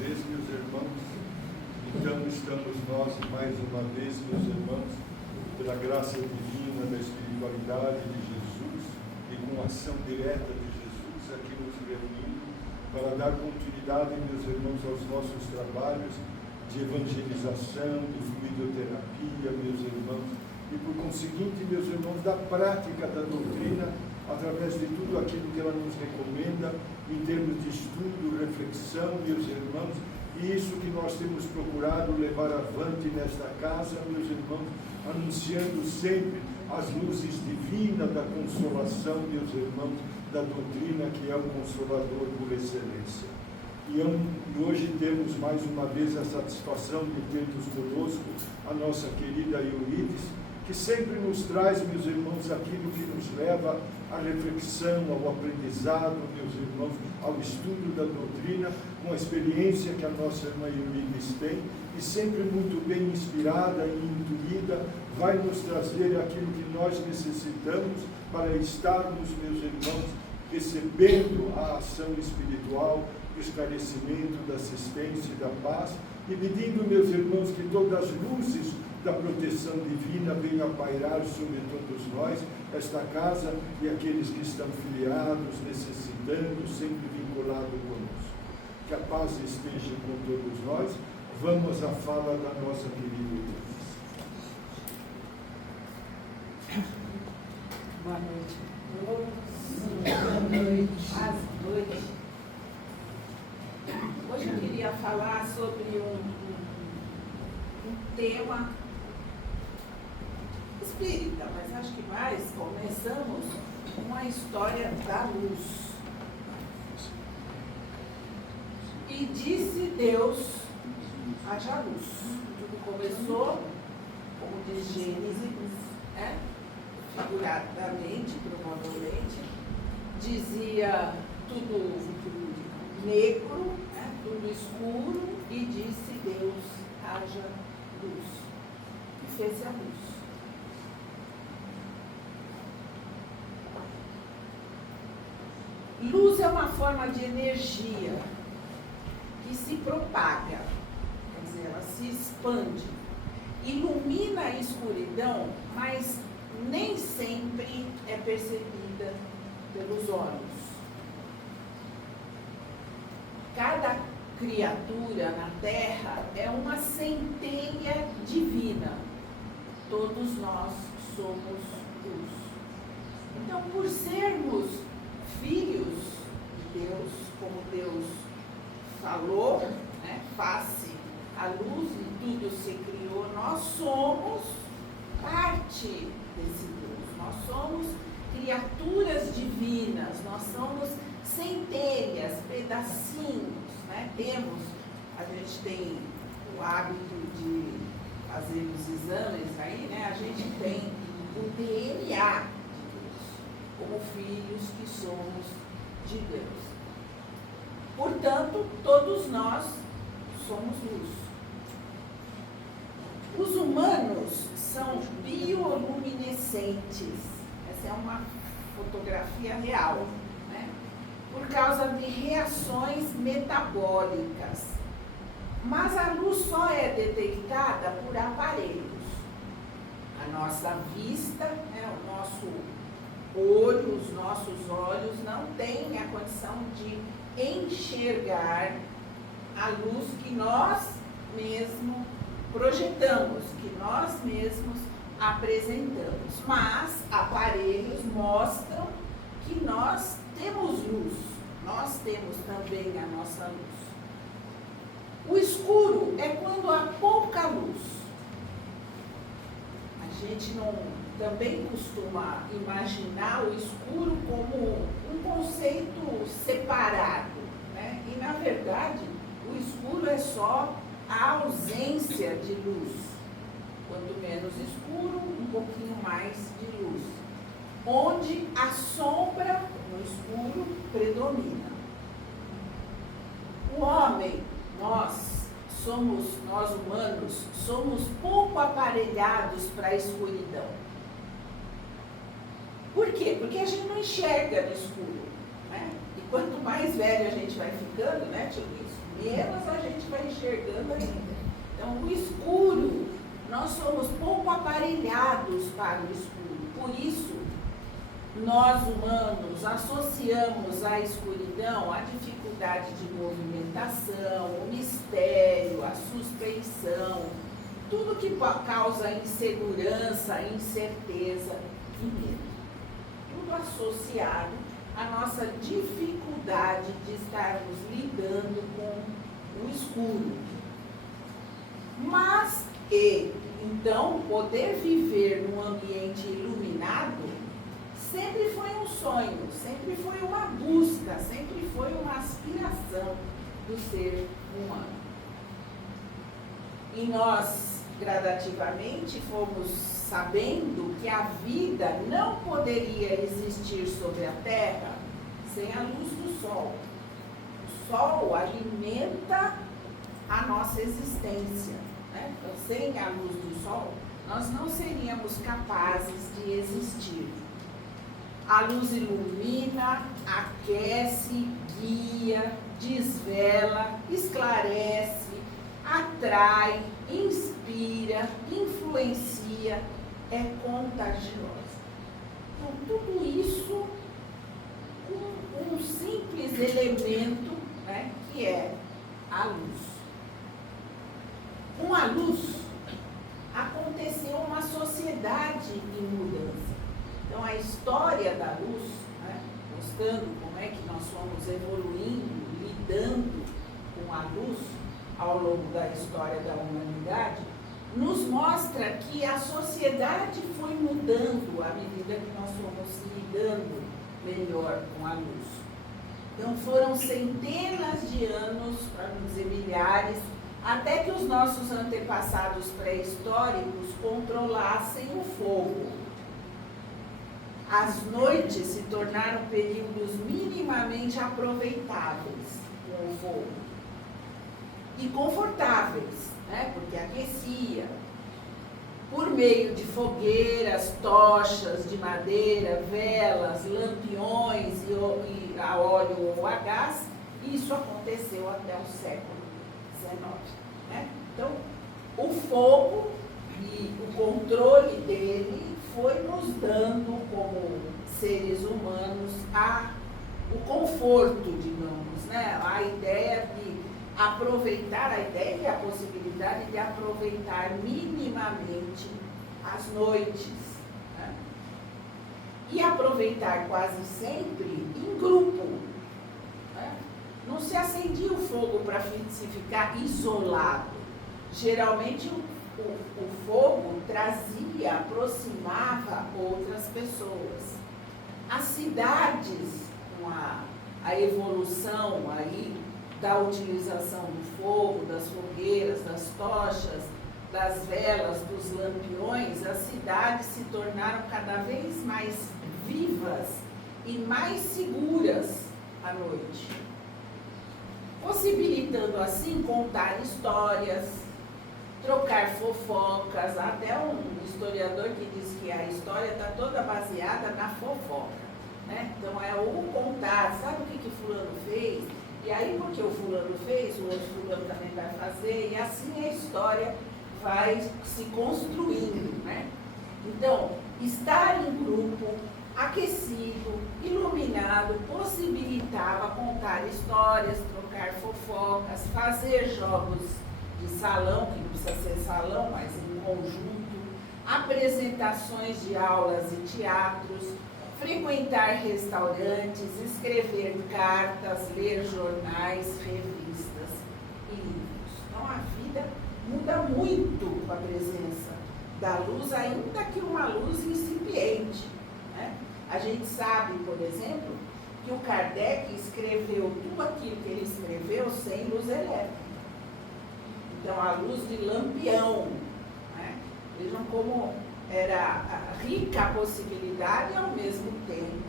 vez, meus irmãos. Então estamos nós mais uma vez, meus irmãos, pela graça divina da espiritualidade de Jesus e com a ação direta de Jesus aqui nos reunindo para dar continuidade, meus irmãos, aos nossos trabalhos de evangelização, de fluidoterapia, meus irmãos, e por conseguinte, meus irmãos, da prática da doutrina através de tudo aquilo que ela nos recomenda em termos de estudo, reflexão, meus irmãos, e isso que nós temos procurado levar avante nesta casa, meus irmãos, anunciando sempre as luzes divinas da consolação, meus irmãos, da doutrina que é o Consolador por excelência. E hoje temos mais uma vez a satisfação de termos conosco a nossa querida Eurides, que sempre nos traz, meus irmãos, aquilo que nos leva à reflexão, ao aprendizado, meus irmãos, ao estudo da doutrina, com a experiência que a nossa irmã Eurides tem, e sempre muito bem inspirada e intuída, vai nos trazer aquilo que nós necessitamos para estarmos, meus irmãos, recebendo a ação espiritual, do esclarecimento, da assistência e da paz, e pedindo, meus irmãos, que todas as luzes da proteção divina venham a pairar sobre todos nós, esta casa e aqueles que estão filiados, necessitando, sempre vinculados conosco. Que a paz esteja com todos nós. Vamos à fala da nossa querida Eurides. Boa noite. Boa noite. Boa noite. Hoje eu queria falar sobre um tema espírita, mas acho que mais começamos com a história da luz. E disse Deus, haja luz. Tudo começou, como diz Gênesis, né? Figuradamente, provavelmente, dizia tudo negro, né? Tudo escuro, e disse Deus, haja luz. E fez a luz. Luz é uma forma de energia que se propaga, quer dizer, ela se expande, ilumina a escuridão, mas nem sempre é percebida pelos olhos. Cada criatura na Terra é uma centelha divina. Todos nós somos luz. Então, por sermos filhos de Deus, como Deus falou, né, face a luz e tudo se criou, nós somos parte desse Deus. Nós somos criaturas divinas, nós somos centelhas, pedacinhos, né? A gente tem o hábito de fazer os exames aí, né? A gente tem o DNA de Deus, como filhos que somos de Deus. Portanto, todos nós somos luz. Os humanos são bioluminescentes. Essa é uma fotografia real, né? Por causa de reações metabólicas. Mas a luz só é detectada por aparelhos. A nossa vista, né, o nosso olho, os nossos olhos não têm a condição de enxergar a luz que nós mesmos projetamos, que nós mesmos apresentamos. Mas aparelhos mostram que nós temos luz, nós temos também a nossa luz. O escuro é quando há pouca luz. A gente também costuma imaginar o escuro como um conceito separado, né? E, na verdade, o escuro é só a ausência de luz. Quanto menos escuro, um pouquinho mais de luz. Onde a sombra no escuro predomina. O homem, nós humanos, somos pouco aparelhados para a escuridão. Por quê? Porque a gente não enxerga no escuro, né? E quanto mais velho a gente vai ficando, né, tio Luiz, menos a gente enxergando ainda. Então, o escuro, nós somos pouco aparelhados para o escuro. Por isso, nós humanos associamos à escuridão a dificuldade de movimentação, o mistério, a suspeição, tudo que causa insegurança, incerteza e medo. Tudo associado à nossa dificuldade de estarmos lidando com o escuro. Mas, então, poder viver num ambiente iluminado sempre foi um sonho, sempre foi uma busca, sempre foi uma aspiração do ser humano. E nós, gradativamente, fomos sabendo que a vida não poderia existir sobre a Terra sem a luz do Sol. O Sol alimenta a nossa existência, né? Então, sem a luz do Sol, nós não seríamos capazes de existir. A luz ilumina, aquece, guia, desvela, esclarece, atrai, inspira, influencia, é contagiosa. Então, tudo isso com um simples elemento, né, que é a luz. Com a luz, aconteceu uma sociedade em mudança. Então, a história da luz, né, mostrando como é que nós fomos evoluindo, lidando com a luz ao longo da história da humanidade, nos mostra que a sociedade foi mudando à medida que nós fomos lidando melhor com a luz. Então, foram centenas de anos, para não dizer milhares, até que os nossos antepassados pré-históricos controlassem o fogo. As noites se tornaram períodos minimamente aproveitáveis com o fogo e confortáveis, né? Porque aquecia. Por meio de fogueiras, tochas de madeira, velas, lampiões e a óleo ou a gás, isso aconteceu até o século XIX. Né? Então, o fogo e o controle dele foi nos dando, como seres humanos, o conforto, digamos, né? A ideia de aproveitar, a ideia e a possibilidade de aproveitar minimamente as noites. Né? E aproveitar quase sempre em grupo. Né? Não se acendia o fogo para se ficar isolado. Geralmente o fogo trazia, aproximava outras pessoas. As cidades, com a evolução aí da utilização do fogo, das fogueiras, das tochas, das velas, dos lampiões, as cidades se tornaram cada vez mais vivas e mais seguras à noite, possibilitando assim contar histórias, trocar fofocas. Até um historiador que diz que a história está toda baseada na fofoca, né? Então é o contar, sabe o que fulano fez? E aí porque o fulano fez, o outro fulano também vai fazer, e assim a história vai se construindo, né? Então, estar em grupo, aquecido, iluminado, possibilitava contar histórias, trocar fofocas, fazer jogos de salão, que não precisa ser salão, mas em conjunto, apresentações de aulas e teatros, frequentar restaurantes, escrever cartas, ler jornais, revistas e livros. Então a vida muda muito com a presença da luz, ainda que uma luz incipiente. Né? A gente sabe, por exemplo, que o Kardec escreveu tudo aquilo que ele escreveu sem luz elétrica. Então a luz de lampião. Né? Vejam como era rica a possibilidade e ao mesmo tempo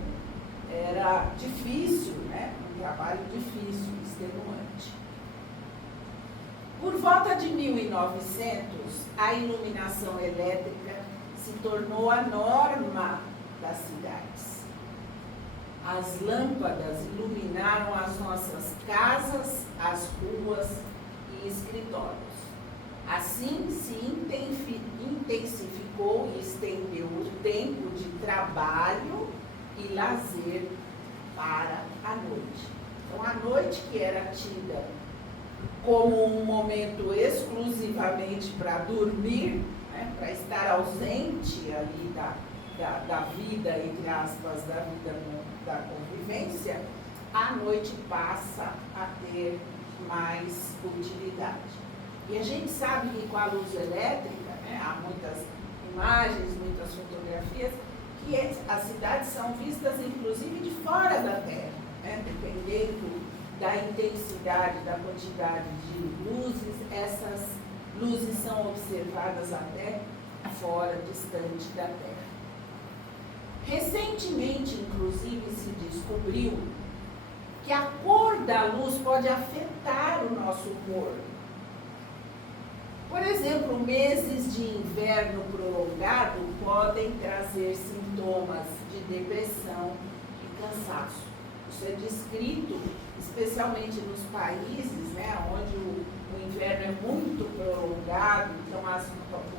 era difícil, né? Um trabalho difícil, extenuante. Por volta de 1900, a iluminação elétrica se tornou a norma das cidades. As lâmpadas iluminaram as nossas casas, as ruas e escritórios. Assim se intensificou e estendeu o tempo de trabalho e lazer para a noite. Então, a noite, que era tida como um momento exclusivamente para dormir, né, para estar ausente ali da vida, entre aspas, da vida da convivência, a noite passa a ter mais utilidade. E a gente sabe que com a luz elétrica, né, há muitas imagens, muitas fotografias, que as cidades são vistas inclusive de fora da Terra, né, dependendo da intensidade, da quantidade de luzes, essas luzes são observadas até fora, distante da Terra. Recentemente, inclusive, se descobriu que a cor da luz pode afetar o nosso corpo. Por exemplo, meses de inverno prolongado podem trazer sintomas de depressão e cansaço. Isso é descrito especialmente nos países, né, onde o inverno é muito prolongado, então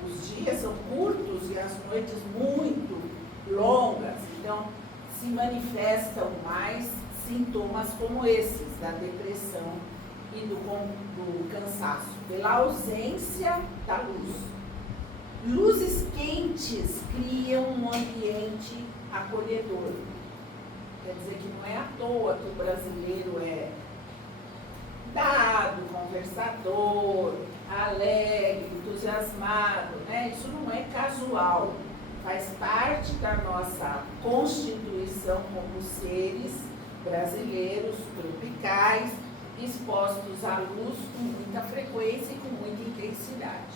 os dias são curtos e as noites muito longas, então se manifestam mais sintomas como esses, da depressão e do cansaço, pela ausência da luz. Luzes quentes criam um ambiente acolhedor. Quer dizer que não é à toa que o brasileiro é dado, conversador, alegre, entusiasmado, né? Isso não é casual, faz parte da nossa constituição como seres brasileiros, tropicais, expostos à luz com muita frequência e com muita intensidade.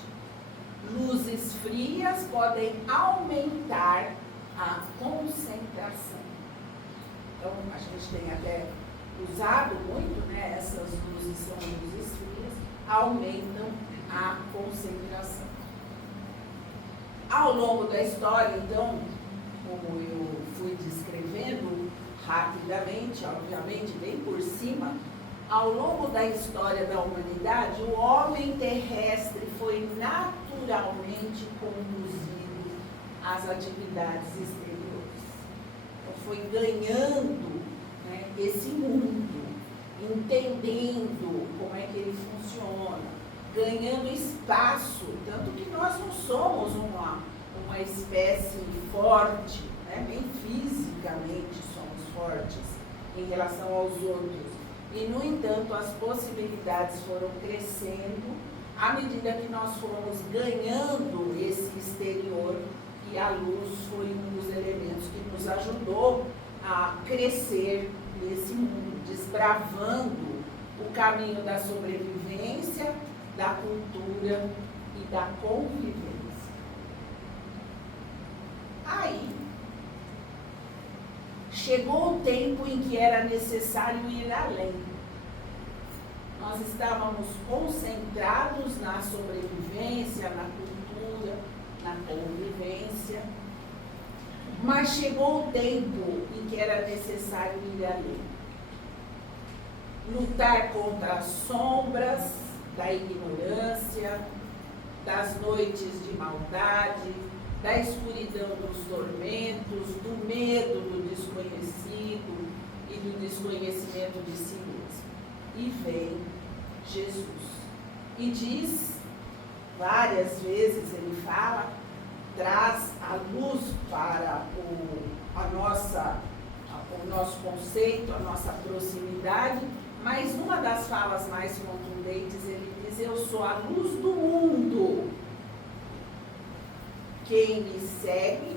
Luzes frias podem aumentar a concentração. Então, a gente tem até usado muito, né, essas luzes são luzes frias, aumentam a concentração. Ao longo da história, então, como eu fui descrevendo rapidamente, obviamente, bem por cima, ao longo da história da humanidade, o homem terrestre foi naturalmente conduzido às atividades exteriores. Então, foi ganhando, né, esse mundo, entendendo como é que ele funciona, ganhando espaço, tanto que nós não somos uma espécie forte, né, bem fisicamente somos fortes em relação aos outros. E, no entanto, as possibilidades foram crescendo à medida que nós fomos ganhando esse exterior, e a luz foi um dos elementos que nos ajudou a crescer nesse mundo, desbravando o caminho da sobrevivência, da cultura e da convivência. Aí, chegou o tempo em que era necessário ir além. Nós estávamos concentrados na sobrevivência, na cultura, na convivência, mas chegou o tempo em que era necessário ir além. Lutar contra as sombras da ignorância, das noites de maldade, da escuridão dos tormentos, do medo do desconhecido e do desconhecimento de si mesmo. E vem Jesus. E diz, várias vezes ele fala, traz a luz para o nosso conceito, a nossa proximidade, mas numa das falas mais contundentes ele diz: eu sou a luz do mundo. Quem me segue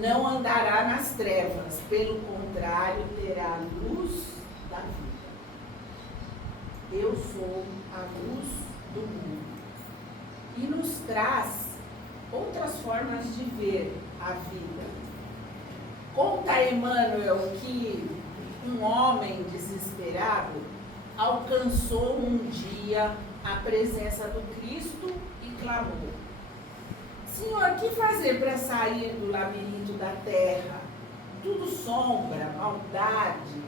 não andará nas trevas, pelo contrário, terá a luz da vida. Eu sou a luz do mundo. E nos traz outras formas de ver a vida. Conta Emmanuel que um homem desesperado alcançou um dia a presença do Cristo e clamou: Senhor, que fazer para sair do labirinto da terra? Tudo sombra, maldade,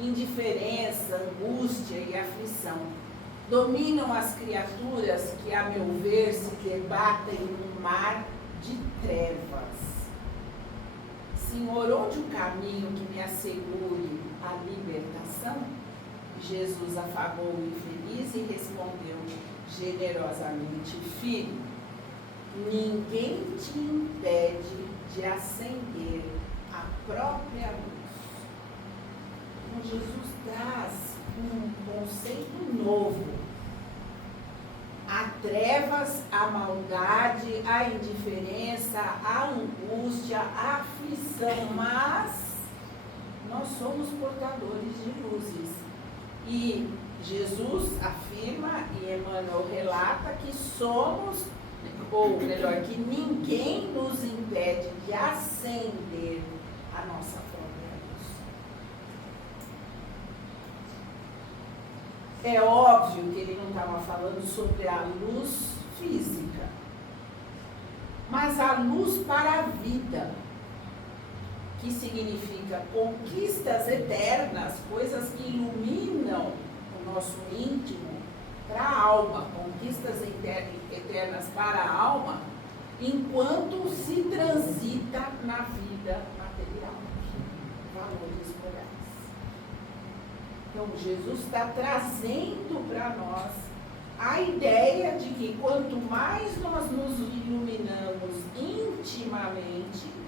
indiferença, angústia e aflição. Dominam as criaturas que, a meu ver, se debatem num mar de trevas. Senhor, onde o caminho que me assegure a libertação? Jesus afagou-me feliz e respondeu generosamente: filho, ninguém te impede de acender a própria luz. Então, Jesus traz um conceito novo. Há trevas, a maldade, a indiferença, a angústia, a aflição, mas nós somos portadores de luzes. E Jesus afirma, e Emmanuel relata, que somos, ou melhor, que ninguém nos impede de acender a nossa própria luz. É óbvio que ele não estava falando sobre a luz física, mas a luz para a vida, que significa conquistas eternas, coisas que iluminam o nosso íntimo para a alma, conquistas eternas para a alma, enquanto se transita na vida material, valores morais. Então, Jesus está trazendo para nós a ideia de que quanto mais nós nos iluminamos intimamente,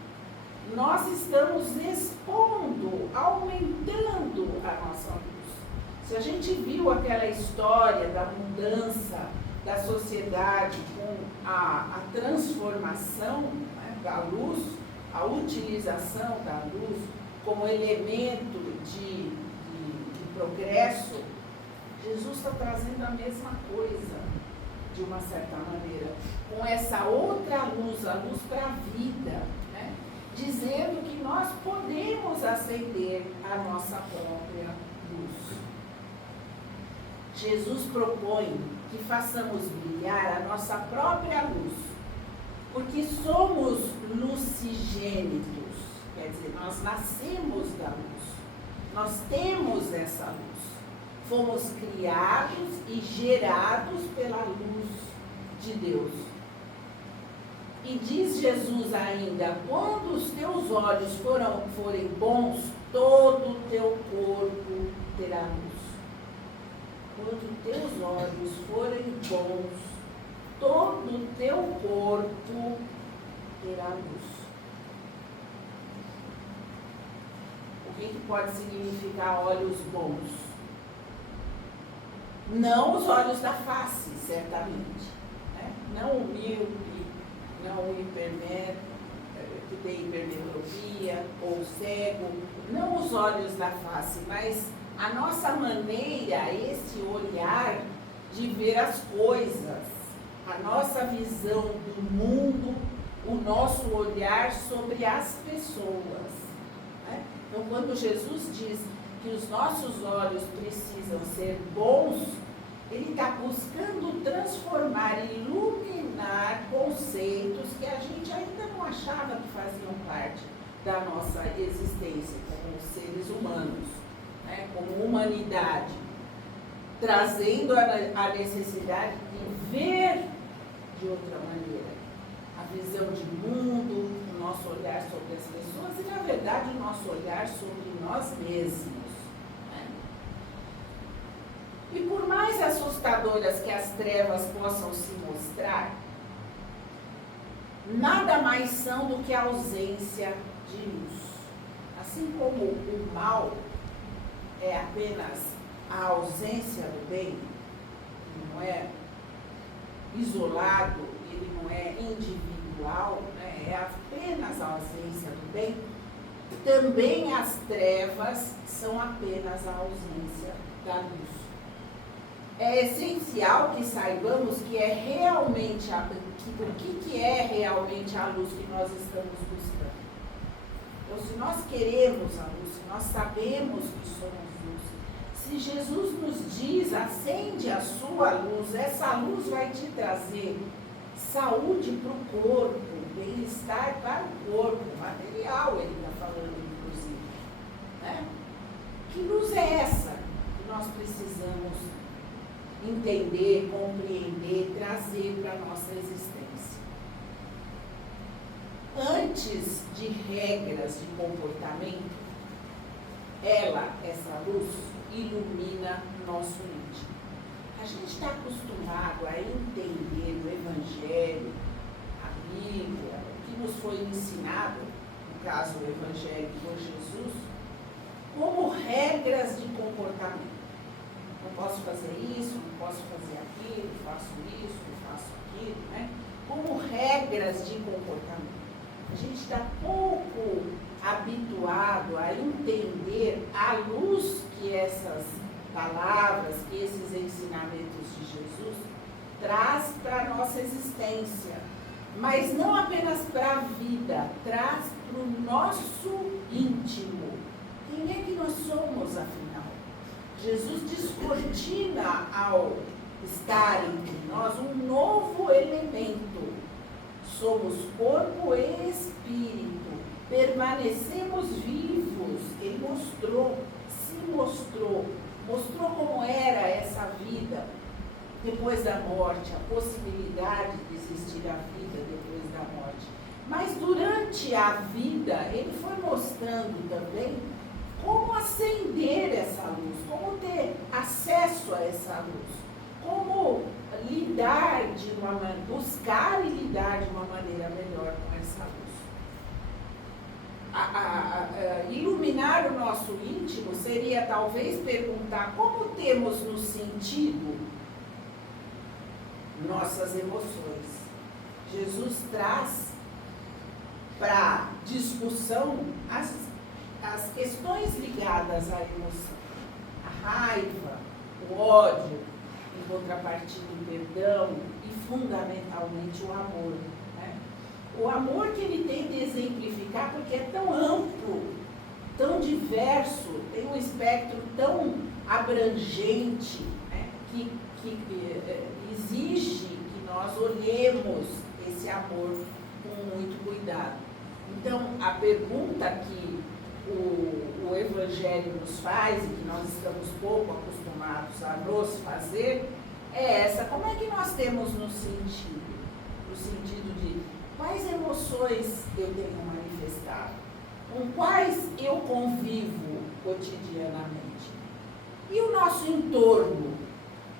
nós estamos expondo, aumentando a nossa luz. Se a gente viu aquela história da mudança da sociedade com a transformação, né, da luz, a utilização da luz como elemento de progresso, Jesus está trazendo a mesma coisa, de uma certa maneira, com essa outra luz, a luz para a vida, né? Dizendo que nós podemos acender a nossa própria luz. Jesus propõe que façamos brilhar a nossa própria luz, porque somos lucigênitos, quer dizer, nós nascemos da luz, nós temos essa luz, fomos criados e gerados pela luz de Deus. E diz Jesus ainda: quando os teus olhos forem bons, todo o teu corpo terá luz. Quando teus olhos forem bons, todo o teu corpo terá luz. O que pode significar olhos bons? Não os olhos da face, certamente, né? Não o míope, não o que tem hipermetropia ou cego, não os olhos da face, mas a nossa maneira, esse olhar de ver as coisas, a nossa visão do mundo, o nosso olhar sobre as pessoas, né? Então, quando Jesus diz que os nossos olhos precisam ser bons, ele está buscando transformar, iluminar conceitos que a gente ainda não achava que faziam parte da nossa existência como seres humanos, né, como humanidade, trazendo a necessidade de ver de outra maneira, a visão de mundo, o nosso olhar sobre as pessoas e, na verdade, o nosso olhar sobre nós mesmos. E por mais assustadoras que as trevas possam se mostrar, nada mais são do que a ausência de luz. Assim como o mal é apenas a ausência do bem, ele não é isolado, ele não é individual, né? É apenas a ausência do bem, também as trevas são apenas a ausência da luz. É essencial que saibamos que é realmente o que é realmente a luz que nós estamos buscando. Então, se nós queremos a luz, se nós sabemos que somos luz, se Jesus nos diz, acende a sua luz, essa luz vai te trazer saúde para o corpo, bem-estar para o corpo, material, ele está falando, inclusive, né? Que luz é essa que nós precisamos entender, compreender, trazer para a nossa existência? Antes de regras de comportamento, essa luz, ilumina nosso íntimo. A gente está acostumado a entender o Evangelho, a Bíblia, o que nos foi ensinado, no caso o Evangelho por Jesus, como regras de comportamento. Não posso fazer isso, não posso fazer aquilo, faço isso, faço aquilo, né? Como regras de comportamento. A gente está pouco habituado a entender a luz que essas palavras, que esses ensinamentos de Jesus traz para a nossa existência. Mas não apenas para a vida, traz para o nosso íntimo. Quem é que nós somos, afinal? Jesus descortina, ao estar entre nós, um novo elemento. Somos corpo e espírito. Permanecemos vivos. Ele mostrou como era essa vida depois da morte, a possibilidade de existir a vida depois da morte. Mas durante a vida, ele foi mostrando também como acender essa luz, como ter acesso a essa luz, como lidar buscar e lidar de uma maneira melhor com essa luz. Iluminar o nosso íntimo seria talvez perguntar como temos nos sentido nossas emoções. Jesus traz para discussão as questões ligadas à emoção. A raiva, o ódio, em contrapartida o perdão e fundamentalmente o amor. Né? O amor que ele tenta exemplificar porque é tão amplo, tão diverso, tem um espectro tão abrangente, né? que exige que nós olhemos esse amor com muito cuidado. Então, a pergunta que o Evangelho nos faz, e que nós estamos pouco acostumados a nos fazer, é essa: como é que nós temos nos sentido? No sentido de quais emoções eu tenho manifestado, com quais eu convivo cotidianamente. E o nosso entorno,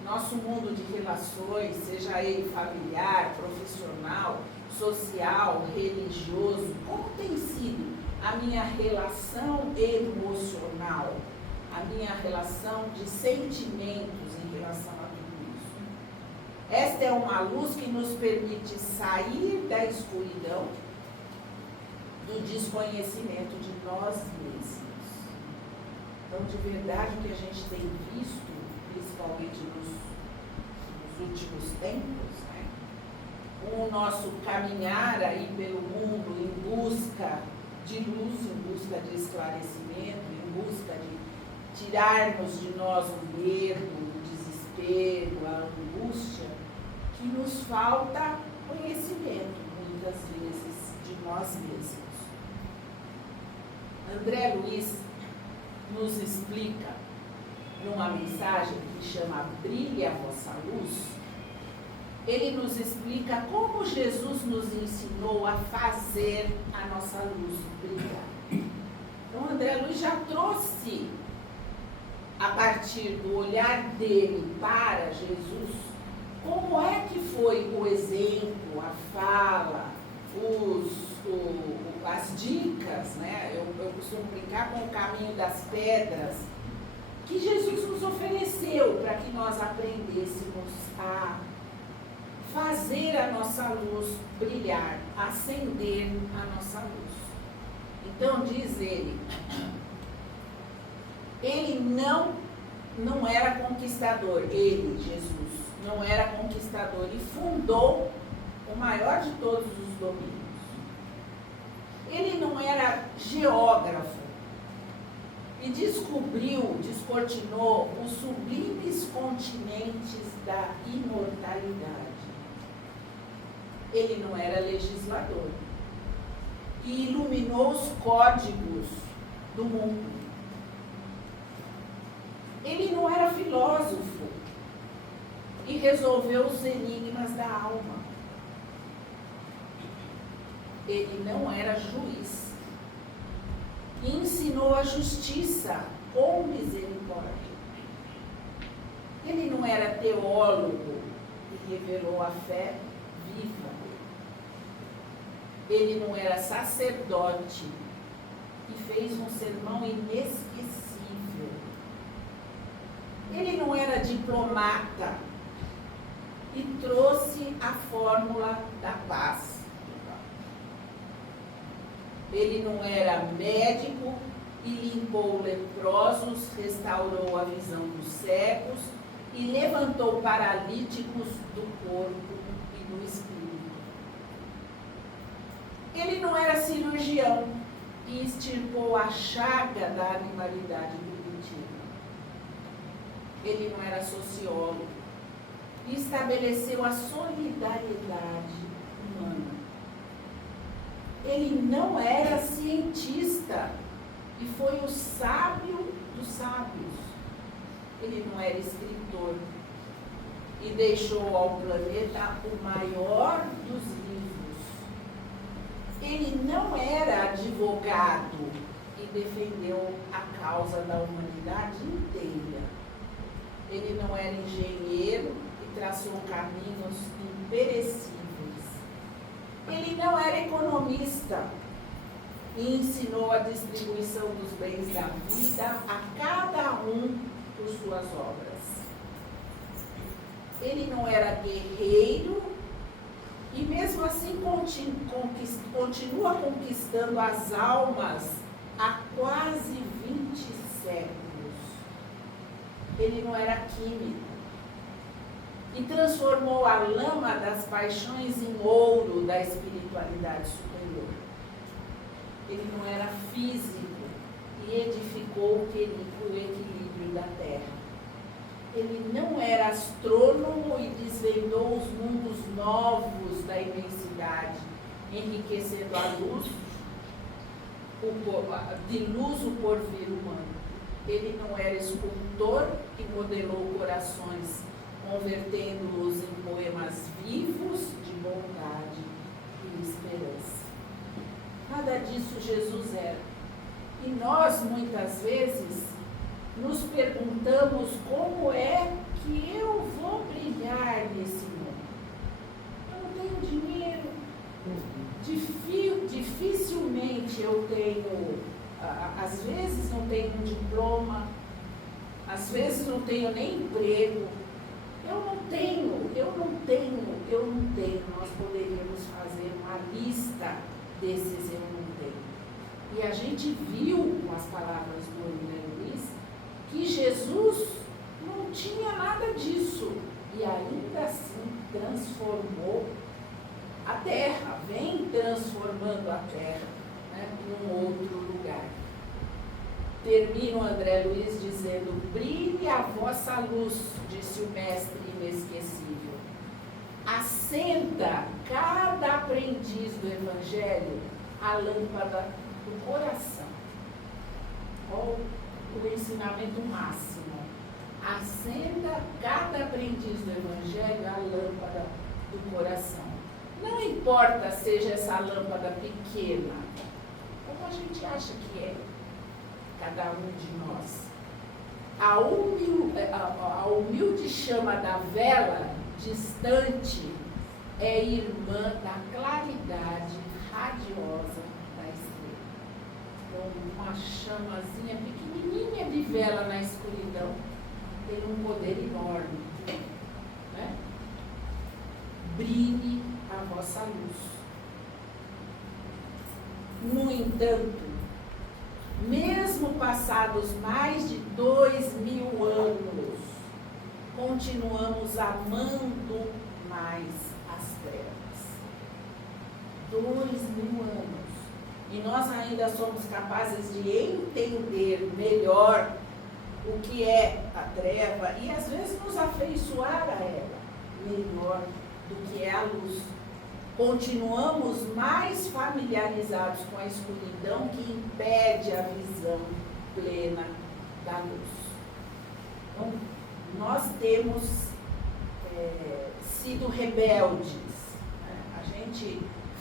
nosso mundo de relações, seja ele familiar, profissional, social, religioso, como tem sido a minha relação emocional, a minha relação de sentimentos em relação a tudo isso? Esta é uma luz que nos permite sair da escuridão, do desconhecimento de nós mesmos. Então, de verdade, o que a gente tem visto, principalmente nos últimos tempos, né? O nosso caminhar aí pelo mundo em busca de luz, em busca de esclarecimento, em busca de tirarmos de nós o medo, o desespero, a angústia, que nos falta conhecimento, muitas vezes, de nós mesmos. André Luiz nos explica, numa mensagem que chama Brilhe a Vossa Luz, ele nos explica como Jesus nos ensinou a fazer a nossa luz brilhar. Então, André Luiz já trouxe, a partir do olhar dele para Jesus, como é que foi o exemplo, a fala, as dicas, né? Eu costumo brincar com o caminho das pedras, que Jesus nos ofereceu para que nós aprendêssemos a fazer a nossa luz brilhar, acender a nossa luz. Então, diz ele não era conquistador, ele, Jesus, não era conquistador e fundou o maior de todos os domínios. Ele não era geógrafo e descortinou os sublimes continentes da imortalidade. Ele não era legislador e iluminou os códigos do mundo. Ele não era filósofo e resolveu os enigmas da alma. Ele não era juiz e ensinou a justiça com misericórdia. Ele não era teólogo e revelou a fé viva. Ele não era sacerdote e fez um sermão inesquecível. Ele não era diplomata e trouxe a fórmula da paz. Ele não era médico e limpou leprosos, restaurou a visão dos cegos e levantou paralíticos do corpo e do espírito. Ele não era cirurgião e extirpou a chaga da animalidade primitiva. Ele não era sociólogo e estabeleceu a solidariedade humana. Ele não era cientista e foi o sábio dos sábios. Ele não era escritor e deixou ao planeta o maior dos livros. Ele não era advogado e defendeu a causa da humanidade inteira. Ele não era engenheiro e traçou caminhos imperecíveis. Ele não era economista e ensinou a distribuição dos bens da vida a cada um por suas obras. Ele não era guerreiro e mesmo assim continua conquistando as almas há quase 20 séculos. Ele não era químico e transformou a lama das paixões em ouro da espiritualidade superior. Ele não era físico e edificou o equilíbrio da terra. Ele não era astrônomo e desvendou os mundos novos da imensidade, enriquecendo a luz, de luz o porvir humano. Ele não era escultor e modelou corações, convertendo-os em poemas vivos de bondade e esperança. Nada disso Jesus era. E nós, muitas vezes, nos perguntamos como é que eu vou brilhar nesse mundo. Eu não tenho dinheiro, dificilmente eu tenho, às vezes não tenho um diploma, às vezes não tenho nem emprego. Eu não tenho. Nós poderíamos fazer uma lista desses eu não tenho. E a gente viu com as palavras do André Luiz que Jesus não tinha nada disso. E ainda assim transformou a terra, vem transformando a terra, né, para um outro lugar. Termina o André Luiz dizendo: brilhe a vossa luz, disse o mestre inesquecível. Acenda cada aprendiz do Evangelho a lâmpada do coração. Olha o ensinamento máximo. Acenda cada aprendiz do Evangelho a lâmpada do coração. Não importa seja essa lâmpada pequena, como a gente acha que é, cada um de nós. A humilde chama da vela distante é irmã da claridade radiosa da estrela. Então, uma chamazinha pequenininha de vela na escuridão tem um poder enorme, né? Brilhe a vossa luz. No entanto, mesmo passados mais de 2000 anos, continuamos amando mais as trevas. 2000 anos. E nós ainda somos capazes de entender melhor o que é a treva e às vezes nos afeiçoar a ela melhor do que é a luz. Continuamos mais familiarizados com a escuridão que impede a visão plena da luz. Então, nós temos sido rebeldes, né? A gente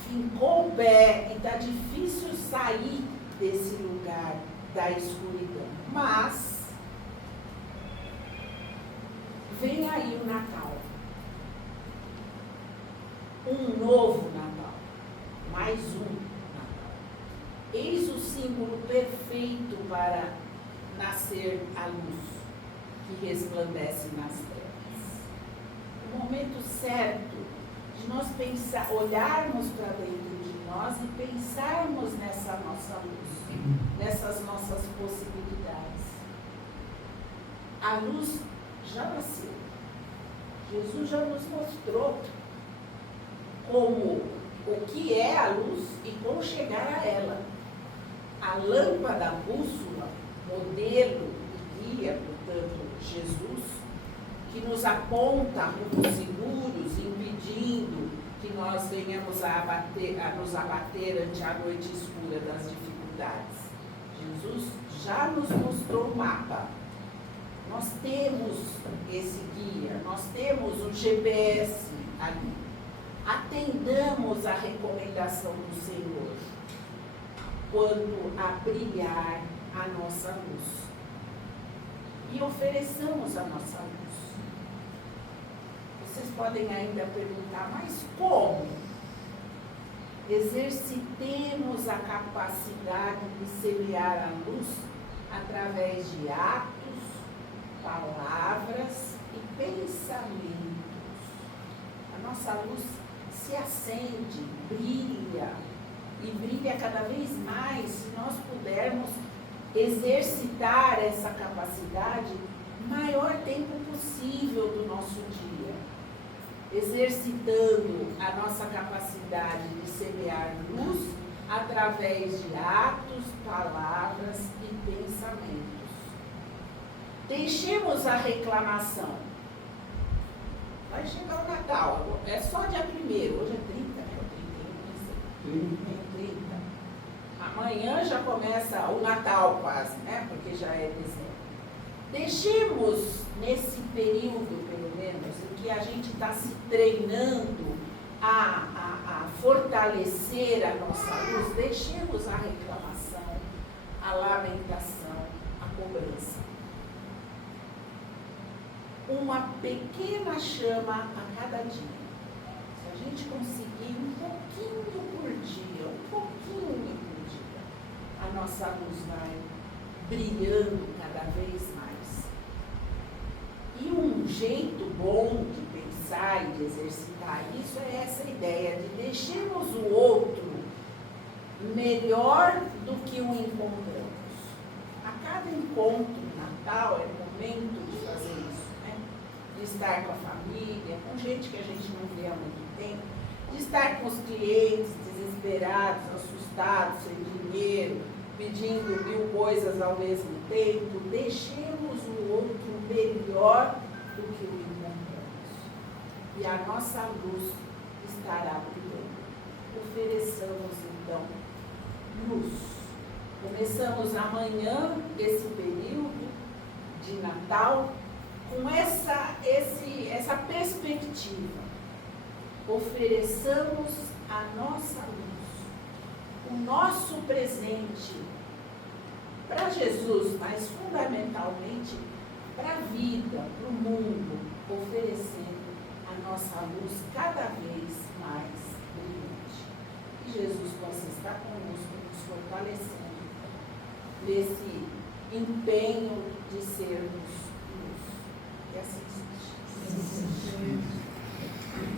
fincou o pé e está difícil sair desse lugar da escuridão. Mas vem aí o Natal. Um novo Natal. Mais um Natal. Eis o símbolo perfeito para nascer a luz que resplandece nas trevas. O momento certo de nós olharmos para dentro de nós e pensarmos nessa nossa luz, nessas nossas possibilidades. A luz já nasceu. Jesus já nos mostrou como o que é a luz e como chegar a ela. A lâmpada bússola, modelo e guia, portanto, Jesus, que nos aponta rumos seguros, impedindo que nós venhamos a nos abater ante a noite escura das dificuldades. Jesus já nos mostrou o mapa. Nós temos esse guia, nós temos o GPS ali. Atendamos a recomendação do Senhor quanto a brilhar a nossa luz. E ofereçamos a nossa luz. Vocês podem ainda perguntar, mas como? Exercitemos a capacidade de semear a luz através de atos, palavras e pensamentos. A nossa luz se acende, brilha, e brilha cada vez mais se nós pudermos exercitar essa capacidade o maior tempo possível do nosso dia, exercitando a nossa capacidade de semear luz através de atos, palavras e pensamentos. Deixemos a reclamação. Vai chegar o Natal, é só dia 1º, hoje é 30, né? 31, não sei. 30. Amanhã já começa o Natal quase, né? Porque já é dezembro. Deixemos nesse período, pelo menos, em que a gente está se treinando a fortalecer a nossa luz, deixemos a reclamação, a lamentação, a cobrança. Uma pequena chama a cada dia. Se a gente conseguir um pouquinho por dia, a nossa luz vai brilhando cada vez mais. E um jeito bom de pensar e de exercitar isso é essa ideia de deixarmos o outro melhor do que o encontramos. A cada encontro Natal é momento de fazer isso, né? De estar com a família, com gente que a gente não vê há muito tempo, de estar com os clientes desesperados, assustados, sem dinheiro, pedindo 1000 coisas ao mesmo tempo. Deixemos o outro melhor do que o encontramos. E a nossa luz estará brilhando. Ofereçamos, então, luz. Começamos amanhã esse período de Natal com essa perspectiva. Ofereçamos a nossa luz, o nosso presente para Jesus, mas fundamentalmente para a vida, para o mundo, oferecendo a nossa luz cada vez mais brilhante. Que Jesus possa estar conosco, nos fortalecendo nesse empenho de sermos luz. E assim